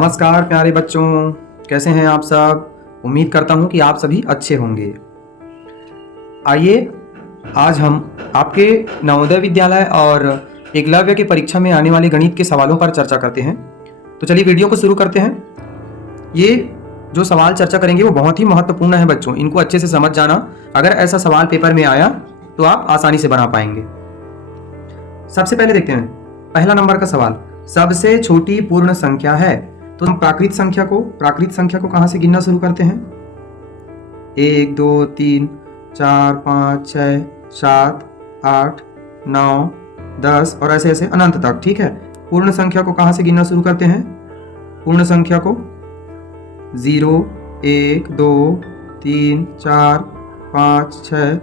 नमस्कार प्यारे बच्चों, कैसे हैं आप सब। उम्मीद करता हूं कि आप सभी अच्छे होंगे। आइए आज हम आपके नवोदय विद्यालय और एकलव्य के परीक्षा में आने वाले गणित के सवालों पर चर्चा करते हैं। तो चलिए वीडियो को शुरू करते हैं। ये जो सवाल चर्चा करेंगे वो बहुत ही महत्वपूर्ण है बच्चों, इनको अच्छे से समझ जाना। अगर ऐसा सवाल पेपर में आया तो आप आसानी से बना पाएंगे। सबसे पहले देखते हैं पहला नंबर का सवाल, सबसे छोटी पूर्ण संख्या है। तो हम प्राकृत संख्या को कहां से गिनना शुरू करते हैं? 1 2 3 4 5 6 7 8 9 10 और ऐसे ऐसे अनंत तक। ठीक है, पूर्ण संख्या को कहां से गिनना शुरू करते हैं? पूर्ण संख्या को 0 1 2 3 4 5 6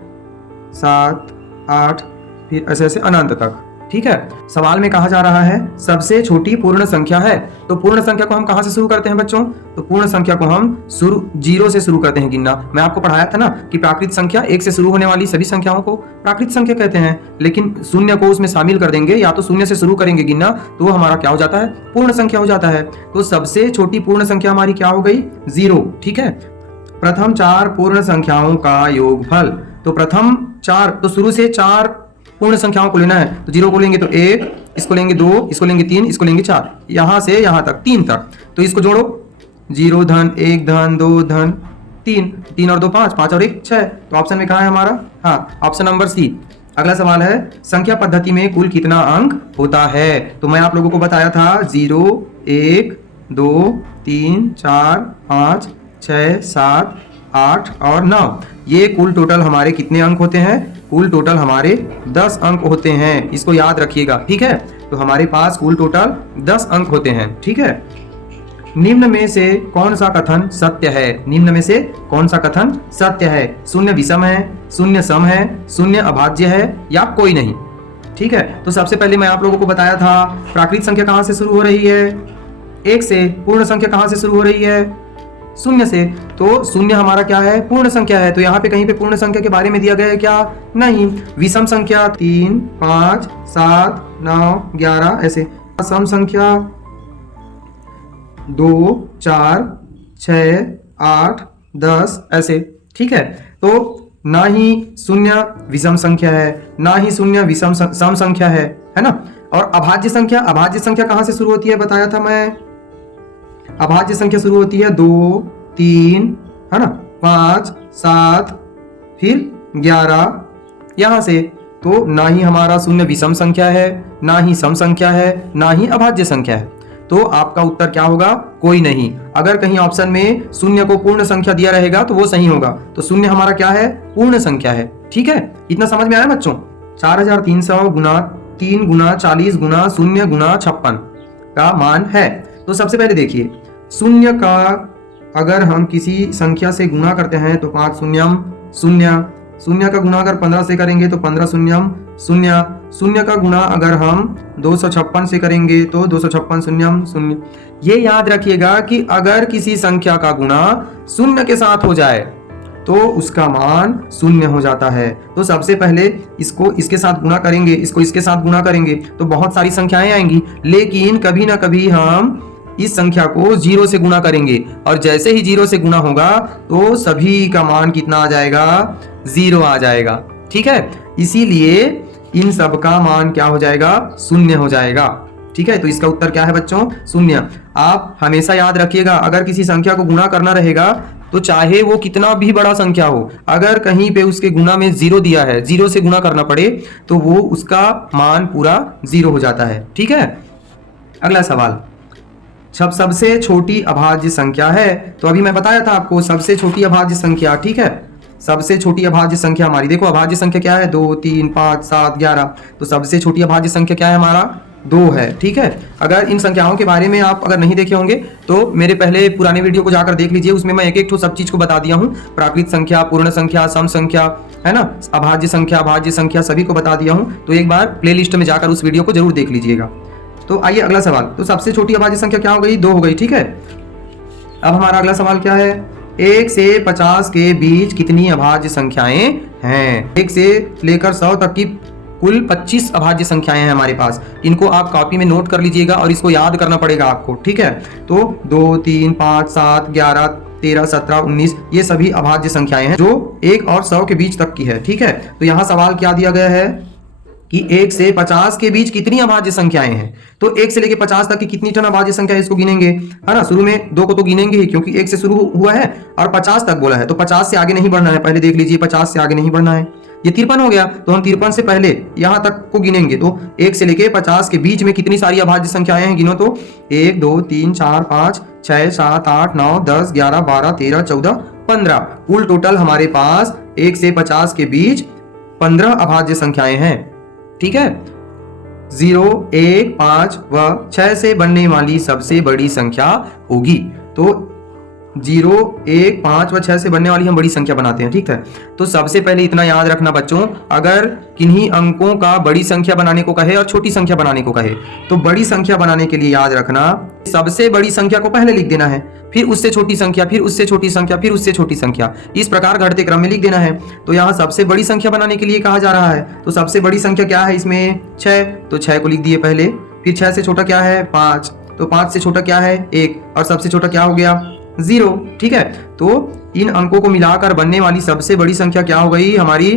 7 8 फिर ऐसे ऐसे अनंत तक। ठीक है, सवाल में कहा जा रहा है सबसे छोटी पूर्ण संख्या है। तो पूर्ण संख्या को हम कहां से शुरू करते हैं बच्चों? तो पूर्ण संख्या को हम 0 से शुरू करते हैं गिनना। मैं आपको पढ़ाया था ना कि प्राकृत संख्या 1 से शुरू होने वाली सभी संख्याओं को प्राकृत संख्या कहते हैं, लेकिन शून्य को उसमें शामिल कर देंगे या तो शून्य से शुरू करेंगे गिनना तो वो हमारा क्या हो जाता है? पूर्ण संख्या हो जाता है। तो सबसे छोटी पूर्ण संख्या हमारी क्या हो गई? 0। ठीक है, प्रथम 4 पूर्ण संख्याओं का योगफल। तो प्रथम 4, तो शुरू से 4 पूर्ण संख्याओं को लेना है। तो 0 को लेंगे तो 1, इसको लेंगे 2, इसको लेंगे 3, इसको लेंगे 4, यहां से यहां तक 3 तक। तो इसको जोड़ो, 0 धन 1 धन 2 धन 3, 3 और 2 5, 5 और 1 6। तो ऑप्शन में कहा है हमारा? हाँ, ऑप्शन नंबर सी। अगला सवाल है संख्या पद्धति में कुल कितना अंक होता है? तो मैं आप लोगों को बताया था 0 1 2 3 4 5 6 7 8 और 9, ये कुल टोटल हमारे कितने अंक होते हैं? कुल टोटल हमारे 10 अंक होते हैं। इसको याद रखिएगा। ठीक है, तो हमारे पास कुल टोटल 10 अंक होते हैं। ठीक है, निम्न में से कौन सा कथन सत्य है? निम्न में से कौन सा कथन सत्य है? शून्य विषम है, शून्य सम है, शून्य अभाज्य है या कोई नहीं। ठीक है, तो सबसे पहले मैं आप लोगों को बताया था प्राकृत संख्या कहां से शुरू हो रही है? 1 से। पूर्ण संख्या कहां से शुरू हो रही है? शून्य से। तो शून्य हमारा क्या है? पूर्ण संख्या है। तो यहाँ पे कहीं पे पूर्ण संख्या के बारे में दिया गया है क्या? नहीं। विषम संख्या 3 5 7 9 11 ऐसे। सम संख्या 2 4 6 8 10 ऐसे। ठीक है, तो ना ही शून्य विषम संख्या है, ना ही शून्य विषम सम संख्या है ना। और अभाज्य संख्या कहां से शुरू होती है बताया था मैं? अभाज्य संख्या शुरू होती है 2 3 है ना, 5 7 फिर 11 यहां से। तो ना ही हमारा शून्य विषम संख्या है, ना ही सम संख्या है, ना ही अभाज्य संख्या है। तो आपका उत्तर क्या होगा? कोई नहीं। अगर कहीं ऑप्शन में शून्य को पूर्ण संख्या दिया रहेगा तो वो सही होगा। तो शून्य हमारा क्या है? पूर्ण संख्या है। ठीक है, इतना समझ में आया बच्चों? 4300 गुना 3 गुना 40 गुना 0 गुना 56 का मान है। तो सबसे पहले देखिए, शून्य का अगर हम किसी संख्या से गुणा करते हैं तो 5 शून्यम 0, शून्य का गुणा अगर 15 से करेंगे तो 15 शून्यम 0, शून्य का गुणा अगर हम 256 से करेंगे तो 256 शून्यम 0। ये याद रखिएगा कि अगर किसी संख्या का गुणा शून्य के साथ हो जाए तो उसका मान शून्य हो जाता है। तो सबसे पहले इसको इसके साथ गुणा करेंगे, इसको इसके साथ गुणा करेंगे तो बहुत सारी संख्याएं आएंगी, लेकिन कभी ना कभी हम इस संख्या को 0 से गुणा करेंगे और जैसे ही 0 से गुणा होगा तो सभी का मान कितना आ जाएगा? 0 आ जाएगा। ठीक है, इसीलिए इन सब का मान क्या हो जाएगा? शून्य हो जाएगा। ठीक है, तो इसका उत्तर क्या है बच्चों? शून्य। आप हमेशा याद रखिएगा, अगर किसी संख्या को गुणा करना रहेगा तो चाहे वो कितना भी बड़ा संख्या हो, अगर कहीं पे उसके गुणा में 0 दिया है, 0 से गुणा करना पड़े तो वो उसका मान पूरा 0 हो जाता है। ठीक है, अगला सवाल, सबसे छोटी अभाज्य संख्या है। तो अभी मैं बताया था आपको सबसे छोटी अभाज्य संख्या। ठीक है, सबसे छोटी अभाज्य संख्या हमारी, देखो अभाज्य संख्या क्या है? 2 3 5 7 11। तो सबसे छोटी अभाज्य संख्या क्या है हमारा? 2 है। ठीक है, अगर इन संख्याओं के बारे में आप अगर नहीं देखे होंगे तो मेरे पहले पुराने वीडियो को जाकर देख लीजिए, उसमें मैं एक एक सब चीज को बता दिया हूँ। प्राकृत संख्या, पूर्ण संख्या, सम संख्या है ना, अभाज्य संख्या, भाज्य संख्या सभी को बता दिया हूँ। तो एक बार प्लेलिस्ट में जाकर उस वीडियो को जरूर देख लीजिएगा। तो आइए अगला सवाल, तो सबसे छोटी अभाज्य संख्या क्या हो गई? 2 हो गई। ठीक है, अब हमारा अगला सवाल क्या है? 1 से 50 के बीच कितनी अभाज्य संख्याएं हैं? 1 से लेकर 100 तक की कुल 25 अभाज्य संख्याएं हैं हमारे पास। इनको आप कॉपी में नोट कर लीजिएगा और इसको याद करना पड़ेगा आपको, ठीक है। तो 2, 3, 5, 7, 11, 13, 17, 19 ये सभी अभाज्य संख्याएं हैं जो 1 और 100 के बीच तक की है, ठीक है। तो यहाँ सवाल क्या दिया गया है कि 1 से 50 के बीच कितनी अभाज्य संख्याएं हैं। तो 1 से लेके 50 तक की कितनी टन अभाज्य संख्या है इसको गिनेंगे, है ना। शुरू में 2 को तो गिनेंगे ही क्योंकि 1 से शुरू हुआ है और 50 तक बोला है, तो 50 से आगे नहीं बढ़ना है। पहले देख लीजिए 50 से आगे नहीं बढ़ना है। ये 53 हो गया, तो हम 53 से पहले यहां तक को गिनेंगे। तो 1 से लेके 50 के बीच में कितनी सारी अभाज्य संख्याएं हैं गिनो तो 1, 2, 3, 4, 5, 6, 7, 8, 9, 10, 11, 12, 13, 14, 15। कुल टोटल हमारे पास 1 से 50 के बीच 15 अभाज्य संख्याएं हैं, ठीक है। 0, 1, 5 व 6 से बनने वाली सबसे बड़ी संख्या होगी। तो 0, 1, 5 व 6 से बनने वाली हम बड़ी संख्या बनाते हैं, ठीक है। तो सबसे पहले इतना याद रखना बच्चों, अगर किन्हीं अंकों का बड़ी संख्या बनाने को कहे और छोटी संख्या बनाने को कहे तो बड़ी संख्या बनाने के लिए याद रखना सबसे बड़ी संख्या को पहले लिख देना है, फिर उससे छोटी संख्या, फिर उससे छोटी संख्या, फिर उससे छोटी संख्या, इस प्रकार घटते क्रम में लिख देना है। तो यहाँ सबसे बड़ी संख्या बनाने के लिए कहा जा रहा है, तो सबसे बड़ी संख्या क्या है इसमें 6, तो 6 को लिख दिए पहले। फिर 6 से छोटा क्या है 5, तो 5 से छोटा क्या है 1 और सबसे छोटा क्या हो गया 0, ठीक है। तो इन अंकों को मिलाकर बनने वाली सबसे बड़ी संख्या क्या हो गई हमारी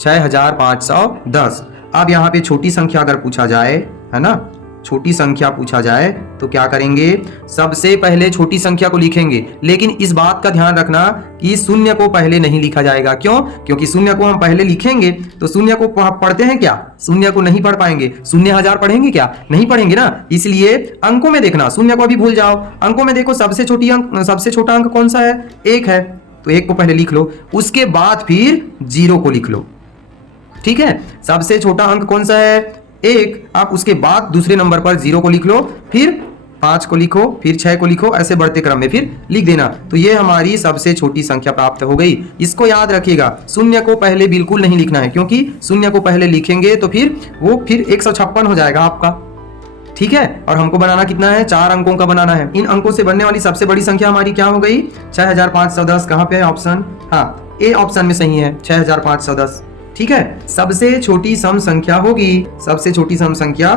6510। अब यहाँ पे छोटी संख्या अगर पूछा जाए, है ना, छोटी संख्या पूछा जाए तो क्या करेंगे, सबसे पहले छोटी संख्या को लिखेंगे, लेकिन इस बात का ध्यान रखना कि शून्य को पहले नहीं लिखा जाएगा। क्यों? क्योंकि शून्य को हम पहले लिखेंगे तो शून्य को पढ़ते हैं क्या, शून्य को नहीं पढ़ पाएंगे। शून्य हजार पढ़ेंगे क्या, नहीं पढ़ेंगे ना। इसलिए अंकों में देखना, शून्य को अभी भूल जाओ, अंकों में देखो सबसे छोटा अंक कौन सा है 1 है, तो 1 को पहले लिख लो, उसके बाद फिर 0 को लिख लो, ठीक है। सबसे छोटा अंक कौन सा है 1, आप उसके बाद दूसरे नंबर पर 0 को लिख लो, फिर 5 को लिखो, फिर 6 को लिखो, ऐसे बढ़ते क्रम में फिर लिख देना। तो ये हमारी सबसे छोटी संख्या प्राप्त हो गई। इसको याद रखिएगा, शून्य को पहले बिल्कुल नहीं लिखना है, क्योंकि शून्य को पहले लिखेंगे तो फिर वो 156 हो जाएगा आपका, ठीक है। और हमको बनाना कितना है 4 अंकों का बनाना है। इन अंकों से बनने वाली सबसे बड़ी संख्या हमारी क्या हो गई 6510। कहां पे है ऑप्शन, हाँ ए ऑप्शन में सही है 6510, ठीक है। सबसे छोटी सम संख्या होगी, सबसे छोटी सम संख्या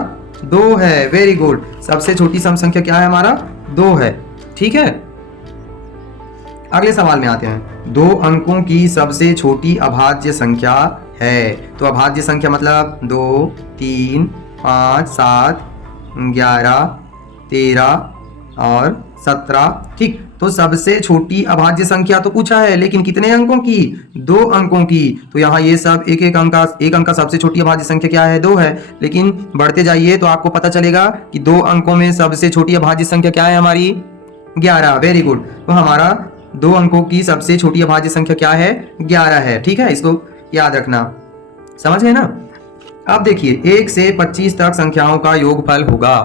2 है, वेरी गुड। सबसे छोटी सम संख्या क्या है हमारा 2 है, ठीक है। अगले सवाल में आते हैं। 2 अंकों की सबसे छोटी अभाज्य संख्या है, तो अभाज्य संख्या मतलब 2, 3, 5, 7, 11, 13 और 17, ठीक। तो सबसे छोटी अभाज्य संख्या तो पूछा है, लेकिन कितने अंकों की 2 अंकों की। तो यहाँ ये सब एक अंक का सबसे छोटी अभाज्य संख्या क्या है 2 है, लेकिन बढ़ते जाइए तो आपको पता चलेगा कि 2 अंकों में सबसे छोटी अभाज्य संख्या क्या है हमारी 11, वेरी गुड। तो हमारा 2 अंकों की सबसे छोटी अभाज्य संख्या क्या है 11 है, ठीक है। इसको याद रखना, समझ गए ना। अब देखिए 1 से 25 तक संख्याओं का योगफल होगा।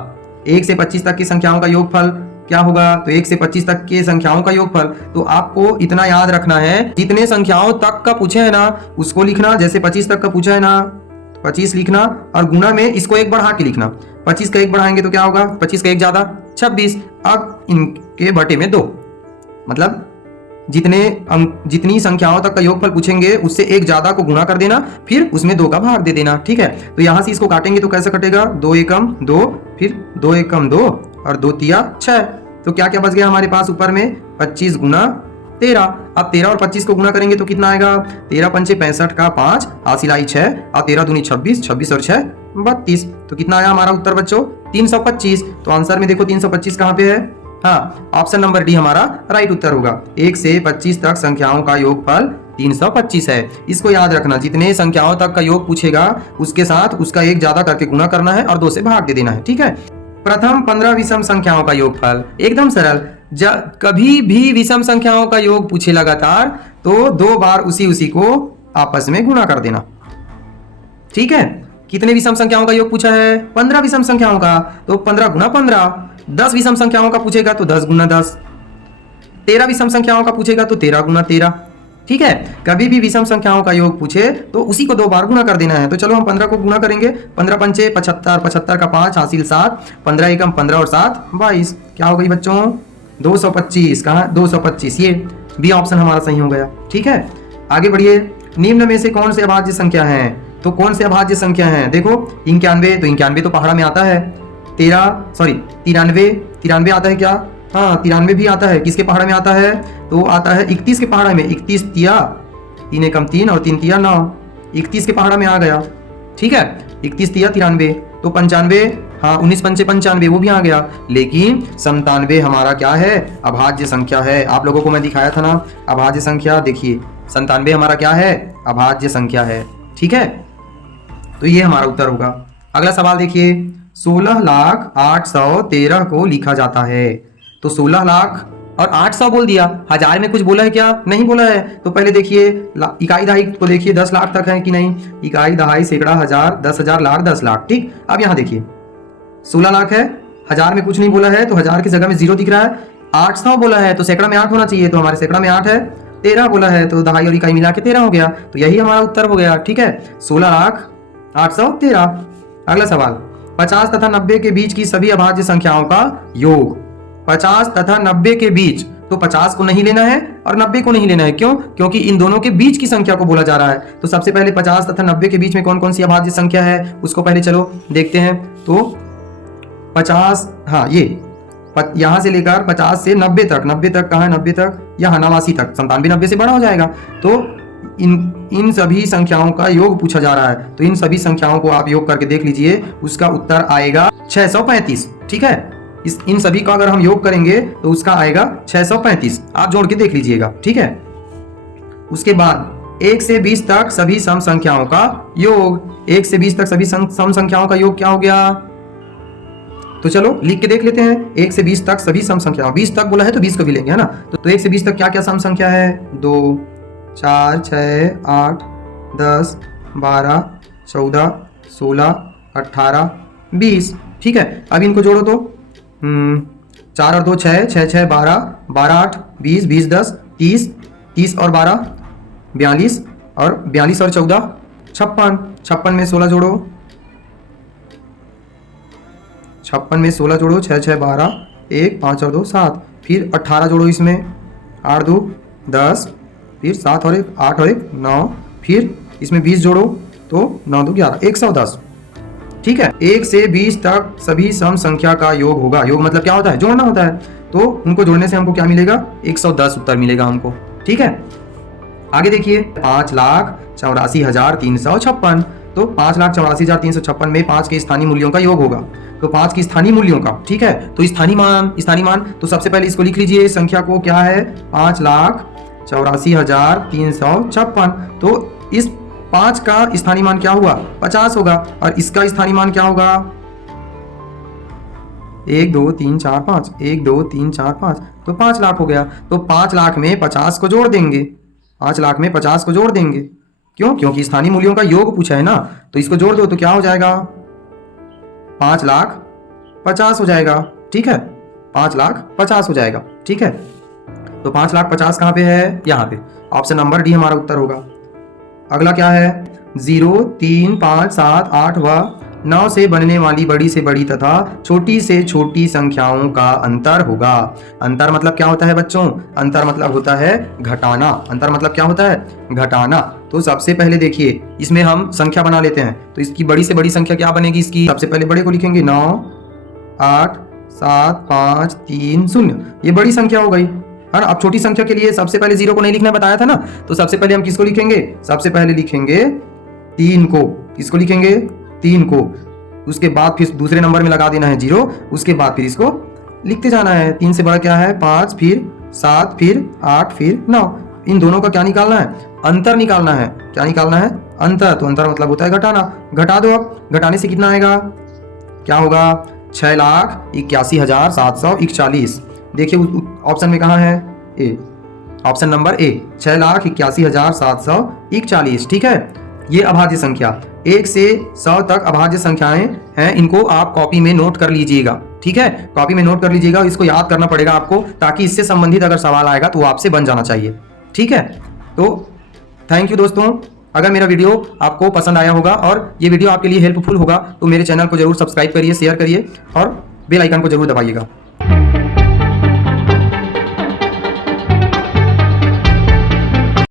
1 से 25 तक की संख्याओं का योगफल क्या होगा, तो 1 से 25 तक के संख्याओं का योगफल। तो आपको इतना याद रखना है, जितने संख्याओं तक का पूछे है ना उसको लिखना। जैसे 25 तक का पूछा है ना 25 लिखना और गुना में इसको 1 बढ़ा के लिखना। 25 का 1 बढ़ाएंगे तो क्या होगा 25 का 1 ज्यादा 26। अब इनके बटे में 2, मतलब जितनी संख्याओं तक का योगफल पूछेंगे उससे 1 ज्यादा को गुणा कर देना, फिर उसमें 2 का भाग दे देना, ठीक है। तो यहां से इसको काटेंगे तो कैसे कटेगा 2 एकम 2, फिर 2 एकम 2 और 2 तिया 6। तो क्या क्या बच गया हमारे पास ऊपर में 25 गुना 13। अब 13 और 25 को गुना करेंगे तो कितना आएगा 13 पंचे 65 का 5 हासिलाई 6 और 13 दूनी 26, 26 और 6 32। तो कितना आया हमारा उत्तर बच्चों 325। तो आंसर में देखो 325 कहाँ पे है, हाँ ऑप्शन नंबर डी हमारा राइट उत्तर होगा। 1 से 25 तक संख्याओं का योगफल 325 है। इसको याद रखना, जितने संख्याओं तक का योग पूछेगा उसके साथ उसका 1 ज्यादा करके गुणा करना है और 2 से भाग दे देना है, ठीक है। प्रथम 15 विषम संख्याओं का योगफल एकदम सरल। कभी भी विषम संख्याओं का योग पूछे लगातार तो 2 बार उसी को आपस में गुणा कर देना, ठीक है। कितने विषम संख्याओं का योग पूछा है 15 विषम संख्याओं का, तो 15 गुना 15। 10 विषम संख्याओं का पूछेगा तो 10 गुना 10। 13 विषम संख्याओं का पूछेगा तो 13 गुना 13, ठीक है। कभी भी विषम संख्याओं का योग पूछे तो उसी को 2 बार गुना कर देना है। तो चलो हम 15 को गुना करेंगे। 15 पंचे 75, 75 का 5 हासिल 7, 15 एकम 15 और 7 22। क्या हो गई बच्चों 225। कहाँ 225, ये बी ऑप्शन हमारा सही हो गया, ठीक है। आगे बढ़िए। निम्न में से कौन से अभाज्य संख्या है, तो कौन से अभाज्य संख्या हैं? देखो 91, तो 91 तो पहाड़ा में आता है। 93 आता है क्या? हाँ 93 भी आता है। किसके पहाड़ा में आता है? तो आता है 31 के पहाड़ा में। 31 तिया 3 एकम 3 और 3 तिया 9, 31 के पहाड़ा में आ गया। ठीक है, 31 तिया 93, तो 95, हाँ 19 पंचे 95 वो भी आ गया। लेकिन 97 हमारा क्या है? अभाज्य संख्या है। आप लोगों को मैं दिखाया था ना अभाज्य संख्या, देखिए 97 हमारा क्या है? अभाज्य संख्या है। ठीक है, तो ये हमारा उत्तर होगा। अगला सवाल देखिए, 16,08,13 को लिखा जाता है। तो 16 लाख और 800 बोल दिया, हजार में कुछ बोला है क्या? नहीं बोला है। तो पहले देखिए इकाई दहाई को देखिए 10 लाख तक है कि नहीं? इकाई दहाई सैकड़ा हजार 10,000 लाख 10 लाख। ठीक, अब यहाँ देखिए 16 लाख है, हजार में कुछ नहीं बोला है तो हजार की जगह में 0 दिख रहा है। 800 बोला है तो सैकड़ा में 8 होना चाहिए, तो हमारे सैकड़ा में 8 है। 13 बोला है तो दहाई और इकाई मिला के 13 हो गया, तो यही हमारा उत्तर हो गया। ठीक है, 16,08,13। अगला सवाल, 50 तथा 90 के बीच की सभी अभाज्य संख्याओं का योग। 50 तथा 90 के बीच, तो 50 को नहीं लेना है और 90 को नहीं लेना है। क्यों? क्योंकि इन दोनों के बीच की संख्या को बोला जा रहा है। तो सबसे पहले 50 तथा 90 के बीच में कौन कौन सी अभाज्य संख्या है उसको पहले चलो देखते हैं। तो 50, हाँ ये यहां से लेकर 50 से 90 तक, 90 तक कहाँ है? 90 तक यहाँ 89 तक, 97 90 से बड़ा हो जाएगा। तो इन सभी संख्याओं का योग पूछा जा रहा है, तो इन सभी संख्याओं को आप योग करके देख लीजिए, उसका उत्तर आएगा 635। ठीक है, इन सभी का अगर हम योग करेंगे तो उसका आएगा 635। आप जोड़ के देख लीजिएगा। ठीक है, उसके बाद 1 से 20 तक सभी सम संख्याओं का योग। 1 से 20 तक सभी सम संख्याओं का योग क्या हो गया? तो चलो लिख के देख लेते हैं। 1 से 20 तक सभी सम संख्याओं, 20 तक बोला है तो 20 को भी लेंगे, है ना? तो 1 से 20 तक क्या क्या सम संख्या है? 2, 4, 6, 8, 10, 12, 14, 16, 18, 20। ठीक है, अब इनको जोड़ो तो 4 और 2 6, 6 6 12, 12 8 20, 20 10 30, 30 और 12 42, और 42 और 14 56। 56 में 16 जोड़ो, 56 में 16 जोड़ो, 6 6 12, 1 5 और 2 7, फिर 18 जोड़ो इसमें, 8 2 10, फिर 7 और 1 8 और 1 9, फिर इसमें 20 जोड़ो तो 9 2 11, 110। ठीक है, 1 से 20 तक सभी सम संख्या का योग होगा। योग मतलब क्या होता है? जोड़ना होता है। तो उनको जोड़ने से हमको क्या मिलेगा? 110 उत्तर मिलेगा हमको। ठीक है, आगे देखिए 5,84,356। तो 5,84,356 में 5 के स्थानीय मूल्यों का योग होगा। तो 5 की स्थानीय मूल्यों का, ठीक है, तो स्थानीय मान तो सबसे पहले इसको लिख लीजिए, संख्या को क्या है? 5,84,356। तो इस 5 का स्थानीय मान क्या हुआ? 50 होगा, और इसका स्थानीय मान क्या होगा? 1 2 3 4 5, 1 2 3 4 5, तो 5 लाख हो गया। तो 5 लाख में 50 को जोड़ देंगे, 5 लाख में 50 को जोड़ देंगे। क्यों? क्योंकि स्थानीय मूल्यों का योग पूछा है ना, तो इसको जोड़ दो तो क्या हो जाएगा? 5,50,000 हो जाएगा। ठीक है, 5,50,000 हो जाएगा। ठीक है, तो 5,50,000 कहाँ पे है? यहाँ पे। ऑप्शन नंबर डी हमारा उत्तर होगा। अगला क्या है? 0 3 5 7 8 व 9 से बनने वाली बड़ी से बड़ी तथा छोटी से छोटी संख्याओं का अंतर होगा। अंतर मतलब क्या होता है बच्चों? अंतर मतलब होता है घटाना। अंतर मतलब क्या होता है? घटाना। तो सबसे पहले देखिए, इसमें हम संख्या बना लेते हैं, तो इसकी बड़ी से बड़ी संख्या क्या बनेगी? इसकी सबसे पहले बड़े को लिखेंगे 9 8 7 5 3 0, ये बड़ी संख्या हो गई, है ना। अब छोटी संख्या के लिए सबसे पहले 0 को नहीं लिखना बताया था ना, तो सबसे पहले हम किसको लिखेंगे? सबसे पहले लिखेंगे 3 को। किसको लिखेंगे? 3 को। उसके बाद फिर दूसरे नंबर में लगा देना है 0, उसके बाद फिर इसको लिखते जाना है। 3 से बड़ा क्या है? 5, फिर 7, फिर 8, फिर 9। इन दोनों का क्या निकालना है? अंतर निकालना है। क्या निकालना है? अंतर। तो अंतर मतलब होता है घटाना। घटा दो। अब घटाने से कितना आएगा? क्या होगा? 6,81,741। देखिए ऑप्शन में कहाँ है? ए, ऑप्शन नंबर ए, 6,81,741। ठीक है, ये अभाज्य संख्या 1 से 100 तक अभाज्य संख्याएं हैं, इनको आप कॉपी में नोट कर लीजिएगा। ठीक है, कॉपी में नोट कर लीजिएगा, इसको याद करना पड़ेगा आपको, ताकि इससे संबंधित अगर सवाल आएगा तो वो आपसे बन जाना चाहिए। ठीक है, तो थैंक यू दोस्तों। अगर मेरा वीडियो आपको पसंद आया होगा और ये वीडियो आपके लिए हेल्पफुल होगा तो मेरे चैनल को जरूर सब्सक्राइब करिए, शेयर करिए और बेल आइकन को जरूर दबाइएगा।